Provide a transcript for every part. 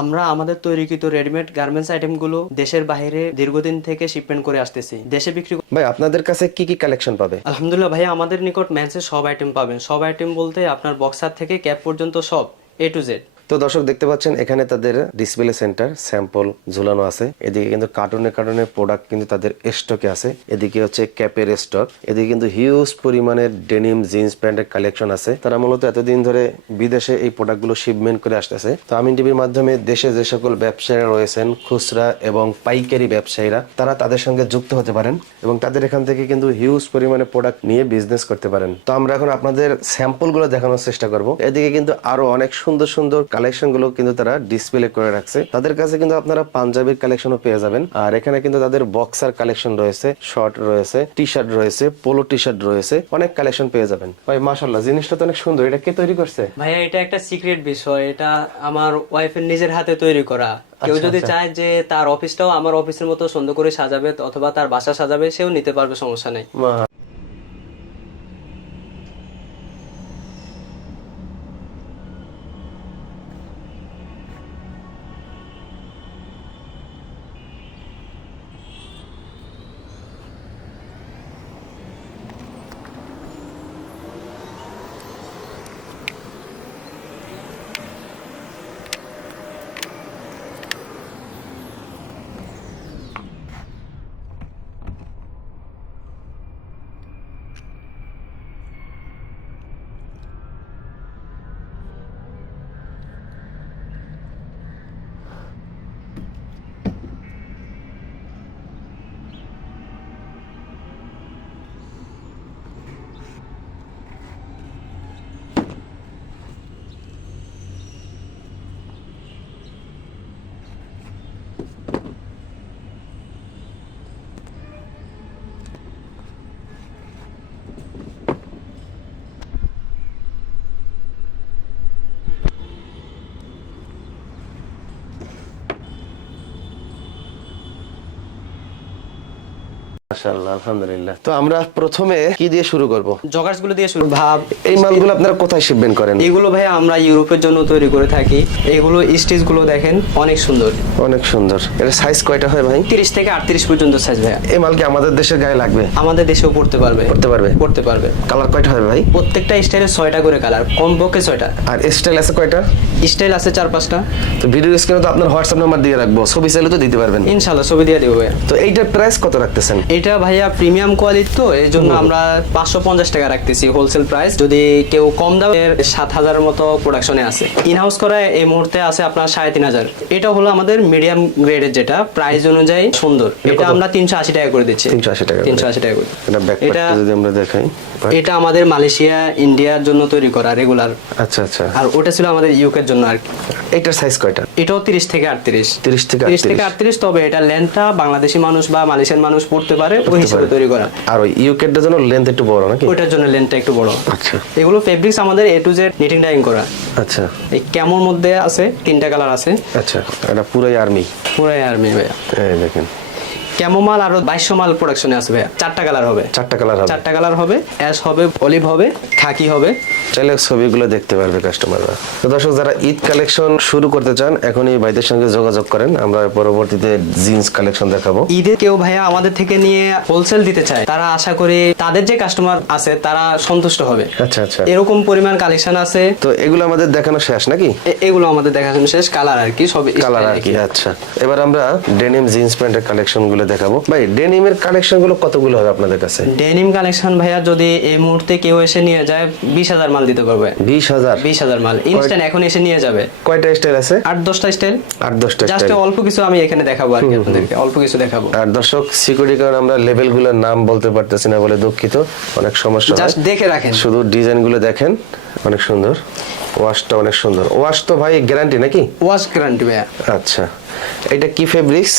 আমরা আমাদের তৈরিকৃত readymade garments আইটেমগুলো দেশের বাইরে দীর্ঘদিন থেকে শিপমেন্ট করে আসতেছি। দেশে বিক্রি ভাই আপনাদের কাছে কি কি কালেকশন পাবে? আলহামদুলিল্লাহ ভাই আমাদের নিকট ম্যান্সের সব আইটেম পাবেন। সব আইটেম বলতে আপনার বক্সার থেকে ক্যাপ পর্যন্ত সব এ টু জেড তো দর্শক দেখতে পাচ্ছেন, এখানে তাদের ডিসপ্লে সেন্টার স্যাম্পল ঝুলানো আছে। এদিকে কিন্তু কার্টুনে কার্টুনে প্রোডাক্ট কিন্তু তাদের স্টকে আছে। এদিকে হচ্ছে ক্যাপের স্টক এদিকে কিন্তু হিউজ পরিমাণের ডেনিম জিন্স প্যান্টের কালেকশন আছে। তারা মূলত এতদিন ধরে বিদেশে এই প্রোডাক্টগুলো শিপমেন্ট করে আসতেছে। তো আমিন টিভির মাধ্যমে দেশে যে সকল ব্যবসায়ীরা রয়েছেন, খুচরা এবং পাইকারি ব্যবসায়ীরা, তারা তাদের সঙ্গে যুক্ত হতে পারেন এবং তাদের এখান থেকে কিন্তু হিউজ পরিমাণে প্রোডাক্ট নিয়ে বিজনেস করতে পারেন। তো আমরা এখন আপনাদের স্যাম্পলগুলো দেখানোর চেষ্টা করব। এদিকে কিন্তু আরও অনেক সুন্দর সুন্দর কালেকশনগুলো কিন্তু তারা ডিসপ্লে করে রাখছে। তাদের কাছে কিন্তু আপনারা পাঞ্জাবির কালেকশনও পেয়ে যাবেন। আর এখানে কিন্তু তাদের বক্সার কালেকশন রয়েছে শর্ট রয়েছে টি শার্ট রয়েছে পোলো টি শার্ট রয়েছে অনেক কালেকশন পেয়ে যাবেন। ভাই মাশাল্লাহ জিনিসটা তো অনেক সুন্দর। এটা কে তৈরি করছে? ভাইয়া এটা একটা সিক্রেট বিষয়। এটা আমার ওয়াইফের নিজের হাতে তৈরি করা। কেউ যদি চায় যে তার অফিসটাও আমার অফিসের মতো সুন্দর করে সাজাবে অথবা তার বাসা সাজাবে সেও নিতে পারবে সমস্যা নেই। মাশাআল্লাহ আলহামদুলিল্লাহ। তো আমরা প্রথমে কি দিয়ে শুরু করব? জগার্সগুলো দিয়ে শুরু ভাব এই মালগুলো আপনারা কোথায় শিপমেন্ট করেন? এগুলো ভাই আমরা ইউরোপের জন্য তৈরি করে থাকি। এগুলো স্টেজগুলো দেখেন অনেক সুন্দর। অনেক সুন্দর। এর সাইজ কয়টা হয় ভাই? তিরিশ থেকে আটত্রিশ পর্যন্ত সাইজ ভাইয়া। এই মাল কি আমাদের দেশের গায়ে লাগবে? আমাদের দেশেও পড়তে পারবে। পড়তে পারবে? পড়তে পারবে। কালার কয়টা হবে ভাই? প্রত্যেকটা স্টাইলে ছয়টা করে কালার কমপক্ষে ছয়টা। আর স্টাইল আছে কয়টা? স্টাইল আছে চার পাঁচটা। তো ভিডিও স্ক্রিনে তো আপনার হোয়াটসঅ্যাপ নাম্বার দিয়ে রাখব ছবি চাইলে তো দিতে পারবেন। ইনশাল্লাহ ছবি দিয়ে দেবো ভাইয়া। তো এইটার প্রাইস কত রাখতেছেন? এটা ভাইয়া প্রিমিয়াম কোয়ালিটি তো এই জন্য আমরা পাঁচশো পঞ্চাশ টাকা রাখতেছি হোলসেল প্রাইস যদি কেউ কম দামের সাত হাজারের মতো প্রোডাকশনে আছে। ইনহাউস করা এই মুহূর্তে আছে আপনার সাড়ে তিন হাজার। এটা হলো আমাদের মিডিয়াম গ্রেডের যেটা প্রাইস অনুযায়ী সুন্দর। এটা আমরা তিনশো আশি টাকা করে দিচ্ছি। তিনশো আশি টাকা। তিনশো আশি টাকা করে। এটা যদি আমরা দেখাই। এটা আমাদের মালয়েশিয়া ইন্ডিয়ার জন্য তৈরি করা রেগুলার আচ্ছা আচ্ছা। আর ওটা ছিল আমাদের ইউকের জন্য আর কি। এইটার সাইজ কয়টা? এটাও তিরিশ থেকে আটত্রিশ। 30 থেকে তিরিশ থেকে 38 আটত্রিশ তবে এটা লেন্থটা বাংলাদেশি মানুষ বা মালয়েশিয়ান মানুষ পড়তে পারে। ওই হিসাবে তৈরি করা। আর ওই ইউকেটটার জন্য লেন্থ একটু বড় নাকি? ওটার জন্য লেন্থটা একটু বড়। আচ্ছা। এগুলো ফেব্রিক্স আমাদের A to Z knitting dyeing করা। আচ্ছা। এই কেমন মধ্যে আছে তিনটা কালার আছে। আচ্ছা এটা পুরাই আর্মি পুরাই আর্মি ভাইয়া। এই দেখেন। কেমো মাল আরও বাইশশো মাল প্রোডাকশনে আসবে চারটা কালার হবে। চারটা কালার হবে। চারটা কালার হবে অ্যাশ হবে অলিভ হবে খাকি হবে। চাইলে ছবিগুলো দেখতে পারবে কাস্টমাররা তো দর্শক যারা ঈদ কালেকশন শুরু করতে চান এখনই ভাইদের সঙ্গে যোগাযোগ করেন। আমরা পরবর্তীতে জিন্স কালেকশন দেখাবো। ঈদে কেউ ভাইয়া আমাদের থেকে নিয়ে হোলসেল দিতে চায় তারা আশা করি তাদের যে কাস্টমার আছে তারা সন্তুষ্ট হবে। আচ্ছা আচ্ছা। এরকম পরিমাণ কালেকশন আছে। তো এগুলো আমাদের দেখানো শেষ নাকি? এগুলো আমাদের দেখানো শেষ। কালার আর কি সব কালার আর কি আচ্ছা। এবার আমরা ডেনিম জিন্স প্যান্টের কালেকশনগুলো দেখাবো। ভাই ডেনিমের কালেকশনগুলো কতগুলো হবে আপনাদের কাছে? ডেনিম কালেকশন ভাইয়া যদি এই মুহূর্তে কেউ এসে নিয়ে যায় বিশ হাজার মাল দিতে পারবে। বিশ হাজার? বিশ হাজার মাল। ইনস্ট্যান্ট এখন এসে নিয়ে যাবে। কয়টা স্টাইল আছে? আট দশটা স্টাইল আট দশটা জাস্ট অল্প কিছু আমি এখানে দেখাবো আর কি আপনাদেরকে। অল্প কিছু দেখাবো। আর দর্শক সিকিউরিটি কারণে আমরা লেভেলগুলোর নাম বলতে পারতেছি না বলে দুঃখিত। অনেক সমস্যা জাস্ট দেখে রাখেন। শুধু ডিজাইনগুলো দেখেন অনেক সুন্দর। ওয়াশটা অনেক সুন্দর। ওয়াশ তো ভাই গ্যারান্টি নাকি? ওয়াশ গ্যারান্টি ভাইয়া। আচ্ছা। এটা কি ফেব্রিক্স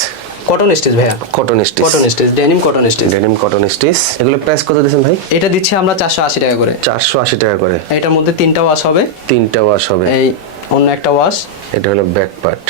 কটন স্টিচ ভাইয়া। Cotton stitch cotton stitch denim cotton stitch denim cotton stitch এগুলো প্রাইস কত দিয়েছেন ভাই? এটা দিচ্ছি আমরা চারশো আশি টাকা করে। চারশো আশি টাকা করে। এটার মধ্যে তিনটা ওয়াশ হবে। তিনটা ওয়াশ হবে। এই অন্য একটা ওয়াশ এটা হলো ব্যাক পার্ট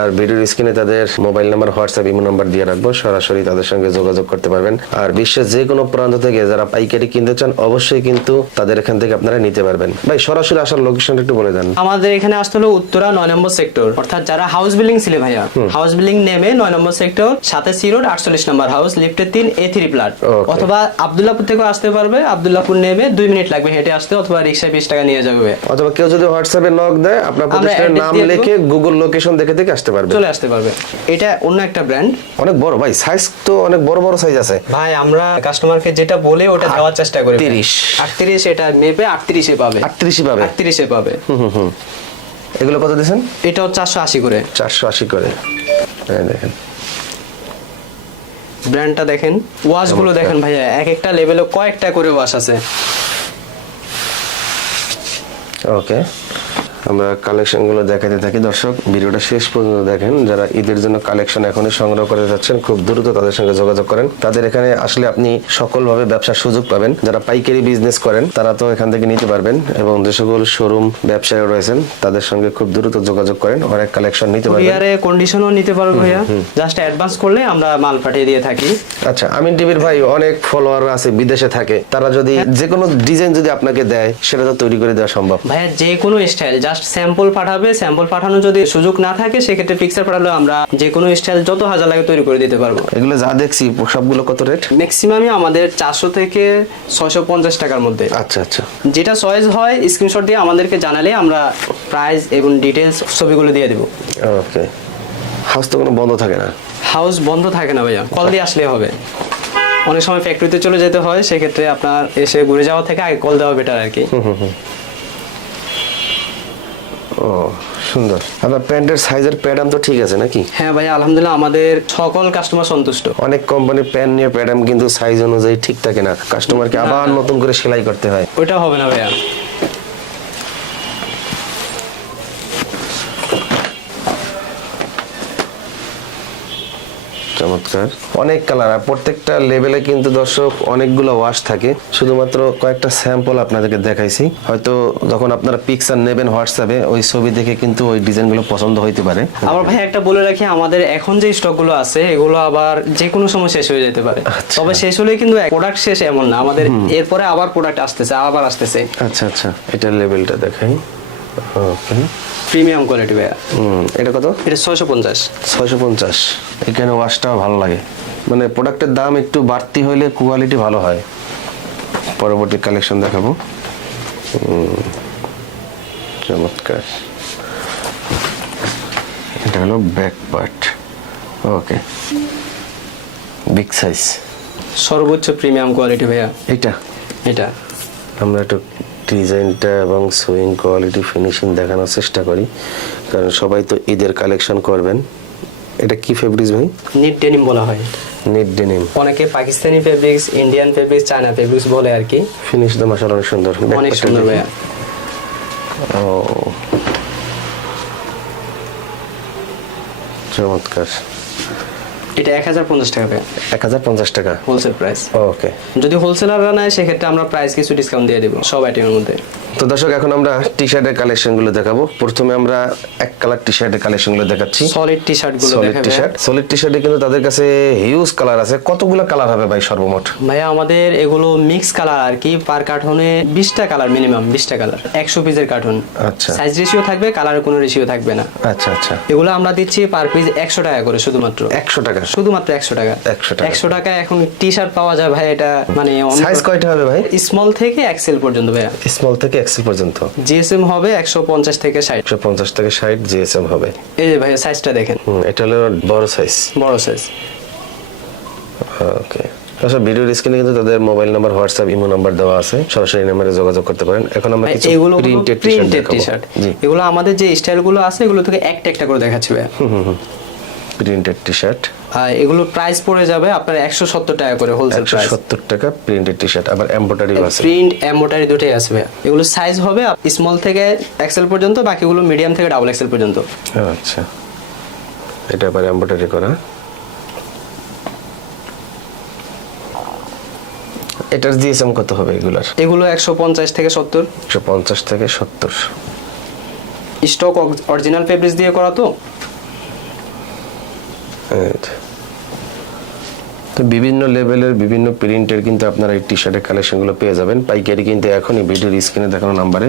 আর ভিডিওর স্ক্রিনে তাদের mobile number WhatsApp imo number দিয়ে রাখব। সরাসরি তাদের সঙ্গে যোগাযোগ করতে পারবেন। আর বিশ্বের যে কোনো প্রান্ত থেকে যারা পাইকারি কিনতে চান অবশ্যই কিন্তু তাদের এখান থেকে আপনারা নিতে পারবেন। ভাই সরাসরি আসার লোকেশন একটু বলে দেন। আমাদের এখানে আসতে হলো উত্তরা নয় নম্বর সেক্টর। অর্থাৎ যারা হাউস বিল্ডিং ছিল ভাইয়া হাউস বিল্ডিং নেমে নয় নম্বর সেক্টর সাথে সি রোড আটচল্লিশ নম্বর হাউস লিফটের তিন এ থ্রি প্লাট অথবা আবদুল্লাপুর থেকেও আসতে পারবে আবদুল্লাপুর নেমে দুই মিনিট লাগবে হেঁটে আসতে অথবা রিক্সায় বিশ টাকা নিয়ে যাবে। অথবা কেউ যদি হোয়াটসঅ্যাপে নক দেয় আপনার প্রতিষ্ঠানের নাম লিখে গুগল লোকেশন দেখে দেখে আসতে পারবে। চলে আসতে পারবে। এটা অন্য একটা ব্র্যান্ড অনেক বড় ভাই। সাইজ তো অনেক বড় বড় সাইজ আছে। ভাই আমরা কাস্টমারকে যেটা বলে ওটা দেওয়ার চেষ্টা করি 38 আটত্রিশ এটা মেপে আটত্রিশে পাবে। আটত্রিশই পাবে। আটত্রিশে পাবে। হুম হুম এগুলো কত দিয়েছেন? এটাও চারশো আশি করে। চারশো আশি করে। দেখেন। ব্র্যান্ডটা দেখেন। ওয়াশগুলো দেখেন ভাইয়া। এক একটা লেভেলে কয়েকটা করে ওয়াশ আছে। ওকে আমরা কালেকশনগুলো দেখাতে থাকি। দর্শক ভিডিওটা শেষ পর্যন্ত দেখেন। যারা ঈদের জন্য কালেকশন এখনই সংগ্রহ করে যাচ্ছেন খুব দ্রুত তাদের সঙ্গে যোগাযোগ করেন। তাদের এখানে আসলে আপনি সকলভাবে ব্যবসার সুযোগ পাবেন। যারা পাইকারি বিজনেস করেন তারা তো এখান থেকে নিতে পারবেন। এবং যে সকল শোরুম ব্যবসায়ী রয়েছেন তাদের সঙ্গে খুব দ্রুত যোগাযোগ করেন। অনেক কালেকশন নিতে পারবেন। কুরিয়ারে কন্ডিশনও নিতে পারবে ভাইয়া। জাস্ট অ্যাডভান্স করলে আমরা মাল পাঠিয়ে দিয়ে থাকি। আচ্ছা আমিন টিভির ভাই অনেক ফলোয়ার আছে বিদেশে থাকে। তারা যদি যে কোনো ডিজাইন যদি আপনাকে দেয় সেটা তো তৈরি করে দেওয়া সম্ভব। ভাইয়া যে কোনো স্টাইল জাস্ট স্যাম্পল পাঠাবে স্যাম্পল পাঠানো যদি সুযোগ না থাকে সেক্ষেত্রে পিকচার পাঠালে আমরা যে কোনো স্টাইল যত হাজার লাগে তৈরি করে দিতে পারব। এগুলো যা দেখছি সবগুলো কত রেট ম্যাক্সিমামই আমাদের চারশো থেকে ছয়শো পঞ্চাশ টাকার মধ্যে। আচ্ছা আচ্ছা। যেটা চয়েস হয় স্ক্রিনশট দিয়ে আমাদেরকে জানালে আমরা প্রাইস এবং ডিটেলস ছবিগুলো দিয়ে দেবো। ওকে হাউস তো কোনো বন্ধ থাকে না? হাউস বন্ধ থাকে না ভাইয়া। কল দিয়ে আসলে হবে। অনেক সময় ফ্যাক্টরিতে চলে যেতে হয় সেক্ষেত্রে আপনার এসে ঘুরে যাওয়া থেকে আগে কল দেওয়া বেটার আর কি। ও সুন্দর। আপনার প্যান্টের সাইজের প্যাডাম তো ঠিক আছে নাকি? হ্যাঁ ভাইয়া আলহামদুলিল্লাহ আমাদের সকল কাস্টমার সন্তুষ্ট। অনেক কোম্পানির প্যান্ট নিয়ে প্যাডাম কিন্তু সাইজ অনুযায়ী ঠিক থাকে না। কাস্টমারকে আবার নতুন করে সেলাই করতে হয়। ওইটা হবে না ভাইয়া। চমৎকার। অনেক কালার আর প্রত্যেকটা লেভেলে কিন্তু দর্শক অনেকগুলো ওয়াশ থাকে। শুধুমাত্র কয়েকটা স্যাম্পল আপনাদেরকে দেখাইছি। হয়তো যখন আপনারা পিকচার নেবেন হোয়াটসঅ্যাপে ওই ছবি দেখে কিন্তু ওই ডিজাইনগুলো পছন্দ হইতে পারে। আবার ভাই একটা বলে রাখি আমাদের এখন যে স্টকগুলো আছে এগুলো আবার যে কোনো সময় শেষ হয়ে যেতে পারে। আচ্ছা। তবে শেষ হলে কিন্তু প্রোডাক্ট শেষ এমন না। আমাদের এরপরে আবার প্রোডাক্ট আসতেছে আবার আসতেছে। আচ্ছা আচ্ছা। এটার লেভেলটা দেখাই। ওকে প্রিমিয়াম কোয়ালিটি ভাইয়া। হুম। এটা কত? এটা ছয়শো পঞ্চাশ। ছয়শো পঞ্চাশ। এখানে ওয়াশটাও ভালো লাগে। মানে প্রোডাক্টের দাম একটু বাড়তি হইলে কোয়ালিটি ভালো হয়। পরবর্তী কালেকশন দেখাবো। চমৎকার। এটা হলো back part okay big size সর্বোচ্চ প্রিমিয়াম কোয়ালিটি ভাইয়া। এটা এটা। আমরা একটু ডিজাইনটা এবং সুইং কোয়ালিটি ফিনিশিং দেখানোর চেষ্টা করি। কারণ সবাই তো ঈদের কালেকশন করবেন। এটা কি ফেব্রিক্স ভাই? নিট ডেনিম বলা হয়। নিট ডেনিম অনেকে Pakistani fabrics Indian fabrics China fabrics বলে আর কি। ফিনিশ তো মাসাল অনেক সুন্দর। অনেক সুন্দর। ভাইয়া। ও। চমৎকার। এটা এক হাজার পঞ্চাশ টাকা এক হাজার পঞ্চাশ টাকা? হোলসেল প্রাইস ওকে যদি হোলসেলাররা নেয় সেক্ষেত্রে আমরা প্রাইস কিছু ডিসকাউন্ট দিয়ে দেবো সব আইটেমের মধ্যে। তো দর্শক এখন আমরা টি শার্টের কালেকশনগুলো দেখাবো। প্রথমে আমরা এক কালার টি শার্টের কালেকশনগুলো দেখাচ্ছি। সলিড টি শার্টগুলো solid T shirt solid T শার্টে কিন্তু তাদের কাছে হিউজ কালার আছে। কতগুলো কালার হবে ভাই সর্বমোট? ভাইয়া আমাদের এগুলো মিক্স কালার আর কি। পার কার্টুনে বিশটা কালার মিনিমাম বিশটা কালার একশো পিসের কার্টুন আচ্ছা। সাইজ রেশিও থাকবে কালারের কোনো রেশিও থাকবে না। আচ্ছা আচ্ছা। এগুলো আমরা দিচ্ছি পার পিস একশো টাকা করে শুধুমাত্র। একশো টাকা। শুধুমাত্র একশো টাকা। 100 টাকা। একশো টাকা এখন টি শার্ট পাওয়া যায় ভাই এটা মানে সাইজ কয়টা হবে ভাই? স্মল থেকে এক্সেল পর্যন্ত ভাইয়া। স্মল থেকে এক্সেল পর্যন্ত। জিএসএম হবে একশো পঞ্চাশ থেকে ষাট। একশো পঞ্চাশ থেকে ষাট জিএসএম হবে। এই যে ভাইয়া সাইজটা দেখেন। এটা হলো বড় সাইজ বড় সাইজ ওকে। আচ্ছা ভিডিওর স্ক্রিনে কিন্তু তাদের mobile number WhatsApp imo number দেওয়া আছে। সরাসরি নাম্বারে যোগাযোগ করতে পারেন। এখন আমরা কিছু এগুলো printed T printed T shirt shirt জি। এগুলো আমাদের যে স্টাইলগুলো আছে এগুলো থেকে একটা একটা করে দেখাচ্ছি ভাইয়া। প্রিন্টেড টি শার্ট আর এগুলো প্রাইস পড়ে যাবে আপনার একশো সত্তর টাকা করে হোলসেল প্রাইস সত্তর টাকা প্রিন্টেড টি শার্ট আবার এম্বোটারি আছে। প্রিন্ট এমব্রয়ডারি দুটোই ভাইয়া। এগুলো সাইজ হবে স্মল থেকে এক্সেল পর্যন্ত বাকিগুলো মিডিয়াম থেকে ডাবল এক্সেল পর্যন্ত। আচ্ছা। এটা আবার এম্বোটারি করা। এটার জিএসএম কত হবে এগুলার? এগুলো একশো পঞ্চাশ থেকে সত্তর। একশো পঞ্চাশ থেকে সত্তর। স্টক অরিজিনাল ফেব্রিক্স দিয়ে করা তো। তো বিভিন্ন লেভেলের বিভিন্ন প্রিন্টের কিন্তু আপনারা এই টি শার্টের কালেকশনগুলো পেয়ে যাবেন। পাইকারি কিন্তু এখনই ভিডিওর স্ক্রিনে দেখানো নাম্বারে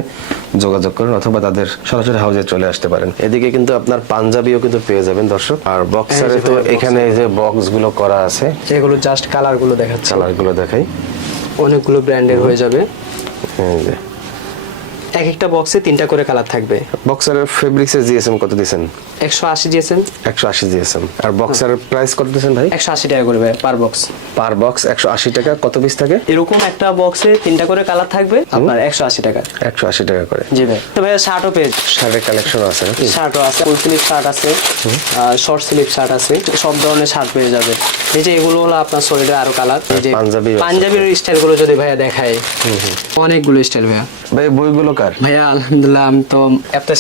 যোগাযোগ করুন অথবা তাদের সরাসরি হাউজে চলে আসতে পারেন। এদিকে কিন্তু আপনার পাঞ্জাবিও কিন্তু পেয়ে যাবেন দর্শক। আর বক্সারে তো এখানে যে বক্সগুলো করা আছে এগুলো জাস্ট কালারগুলো দেখাচ্ছে। কালারগুলো দেখাই। অনেকগুলো ব্র্যান্ডের হয়ে যাবে। এই যে। এক একটা বক্সে তিনটা করে কালার থাকবে। বক্সারের ফেব্রিক্সের জিএসএম কত দিয়েছেন? একশো আশি জিএসএম একশো আশি জিএসএম আর বক্সারের প্রাইস কত দিয়েছেন ভাই? একশো আশি টাকা করবে পার বক্স পার বক্স একশো আশি টাকা কত পিস থাকে? এরকম একটা বক্সে তিনটা করে কালার থাকবে আপনার একশো আশি টাকা। একশো আশি টাকা করে। জি ভাই। তো ভাই শার্টও পেয়ে শার্টের কালেকশন আছে শার্টও আছে ফুল স্লিভ শার্ট আছে শর্ট স্লিভ শার্ট আছে সব ধরনের শার্ট পেয়ে যাবে এই যে এগুলো হলো আপনার শরীরে আরও কালার এই যে পাঞ্জাবিও আছে। পাঞ্জাবির স্টাইলগুলো যদি ভাইয়া দেখায় অনেকগুলো স্টাইল ভাইয়া। ভাই বইগুলো কার ভাইয়া আলহামদুলিল্লাহ আমি তো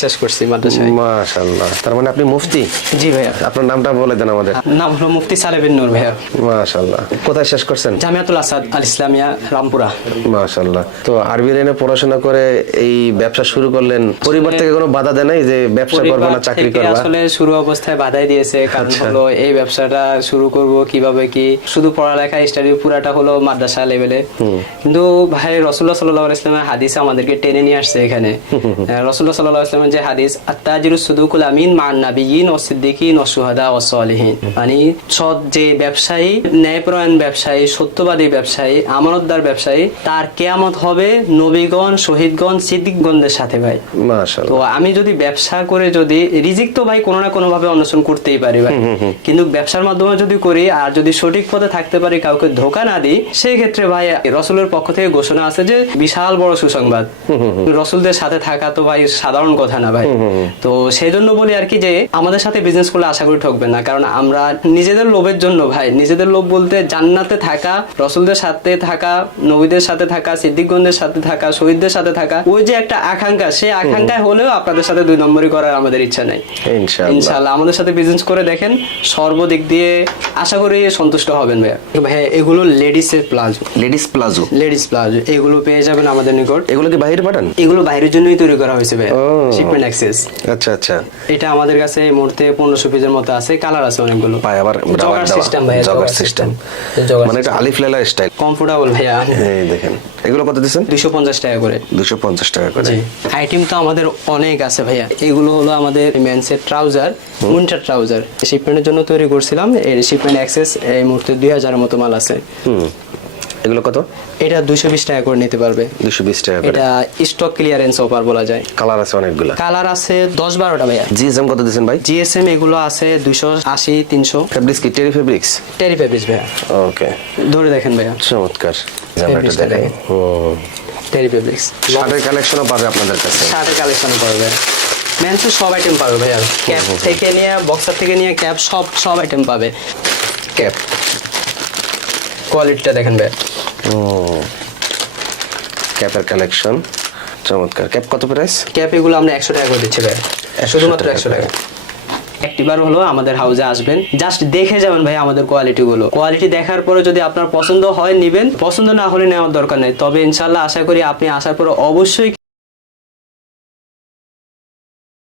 শেষ করছি মাদ্রাসায়। মাশাল্লাহ তার মানে আপনি মুফতি? জি ভাইয়া। আপনার নামটা বলে দেন আমাদের। নাম হলো মুফতি সালেবিন নূর ভাইয়া। মাশাল্লাহ কোথায় শেষ করছেন? জামিয়াতুল আসাদ আল ইসলামিয়া রামপুরা। মাশাল্লাহ তো আরবি লাইনে পড়াশোনা করে এই ব্যবসা শুরু করলেন। পরিবার থেকে কোনো বাধা দেয় নাই যে ব্যবসা করবে না চাকরি করবা? আসলে শুরু অবস্থায় বাধাই দিয়েছে কারণ আচ্ছা। হলো এই ব্যবসাটা শুরু করব কীভাবে কি? শুধু পড়ালেখা স্টাডি পুরাটা হলো মাদ্রাসা লেভেলে কিন্তু ভাই ইসলামের হাদিস আমাদেরকে টেনে নিয়ে আসছে এখানে। রসুল্লাহ সাল্লাহ ইসলামের যে হাদিস আত্তাজিরু সুদুকুল আমিন মান নাবিয়িন ও সিদ্দিকিন ও সুহাদা ও সালিহিন। মানে সৎ যে ব্যবসায়ী ন্যায়পরায়ণ ব্যবসায়ী সত্যবাদী ব্যবসায়ী আমানতদার ব্যবসায়ী তার কেয়ামত হবে নবীগণ শহীদগণ সিদ্দিকগণদের সাথে ভাই। তো আমি যদি ব্যবসা করে যদি রিজিক তো ভাই কোনো না কোনো ভাবে অন্বেষণ করতেই পারি ভাই। কিন্তু ব্যবসার মাধ্যমে যদি করি আর যদি সঠিক পথে থাকতে পারি কাউকে ধোকা না দিই সেই ক্ষেত্রে ভাই রসুলের পক্ষ থেকে ঘোষণা আছে যে বিশাল বড় সুসংবাদ। রসুলদের সাথে থাকা তো ভাই সাধারণ কথা না ভাই। তো সেই জন্য বলি আর কি যে আমাদের সাথে বিজনেস করলে আশা করি ঠকবে না। কারণ আমরা নিজেদের লোভের জন্য ভাই নিজেদের লোভ বলতে জান্নাতে থাকা রসুলদের সাথে থাকা নবীদের সাথে থাকা সিদ্দিকগঞ্জের সাথে থাকা শহীদদের সাথে থাকা ওই যে একটা আকাঙ্ক্ষা সেই আকাঙ্ক্ষায় হলেও আপনাদের সাথে দুই নম্বরই করার আমাদের ইচ্ছা নাই। ইনশাআল্লাহ। ইনশাআল্লাহ আমাদের সাথে বিজনেস করে দেখেন সর্বদিক দিয়ে আশা করি সন্তুষ্ট হবেন ভাইয়া। ভাইয়া এগুলো লেডিসের palazzo ladies palazzo ladies palazzo এগুলো পেয়ে যাবেন আমাদের নিকট। এগুলো কি বাইরে পাঠান? এগুলো বাইরের জন্যই তৈরি করা হয়েছে ভাইয়া। ও। শিপমেন্ট অ্যাক্সেস আচ্ছা আচ্ছা। এটা আমাদের কাছে এই মুহূর্তে পনেরোশো পিসের মতো আছে কালার আছে অনেকগুলো। পায় আবার জগার সিস্টেম ভাইয়া জগার সিস্টেম মানে এটা আলিফ লেলা স্টাইল কমফোর্টেবল ভাইয়া। এই দেখেন এগুলো কত দিচ্ছেন? দুইশো পঞ্চাশ টাকা করে। দুশো পঞ্চাশ টাকা করে। আইটেম তো আমাদের অনেক আছে ভাইয়া। এগুলো হলো আমাদের মেন্সের ট্রাউজার উইন্টার ট্রাউজার শিপমেন্টের জন্য তৈরি করছিলাম। এর শিপমেন্ট অ্যাক্সেস এই মুহূর্তে দুই হাজারের মতো মাল আছে। হুম। এগুলো কত? এটা দুইশো বিশ টাকা করে নিতে পারবে। দুশো বিশ টাকা করে। এটা স্টক ক্লিয়ারেন্স অফার বলা যায়। কালার আছে অনেকগুলো। কালার আছে দশ বারোটা ভাইয়া। জিএসএম কত দিচ্ছেন ভাই? জিএসএম এগুলো আছে দুইশো আশি তিনশো। ফেব্রিক্স কি? টেরি ফেব্রিক্স টেরি ফেব্রিক্স ভাইয়া। ওকে ধরে দেখেন ভাইয়া। চমৎকার। জামাটা দেখেন। দেখেন। টেরি ফেব্রিক্স শার্টের কালেকশনও পাবে আপনাদের কাছে। শার্টের কালেকশনও পাবে মেন্সের সব আইটেম পাবে ভাইয়া। ক্যাপ থেকে নিয়ে বক্সার থেকে নিয়ে ক্যাপ সব সব আইটেম পাবে। ক্যাপ কোয়ালিটিটা দেখেন ভাই। ক্যাপের কালেকশন চমৎকার। ক্যাপ কত প্রাইস ক্যাপ এগুলো আমরা একশো টাকা করে দিচ্ছি ভাই। শুধুমাত্র একশো টাকা। একটিবার হলো আমাদের হাউজে আসবেন জাস্ট দেখে যাবেন ভাই আমাদের কোয়ালিটি গুলো কোয়ালিটি দেখার পরে যদি আপনার পছন্দ হয় নিবেন। পছন্দ না হলে নেওয়ার দরকার নেই। তবে ইনশাল্লাহ আশা করি আপনি আসার পরে অবশ্যই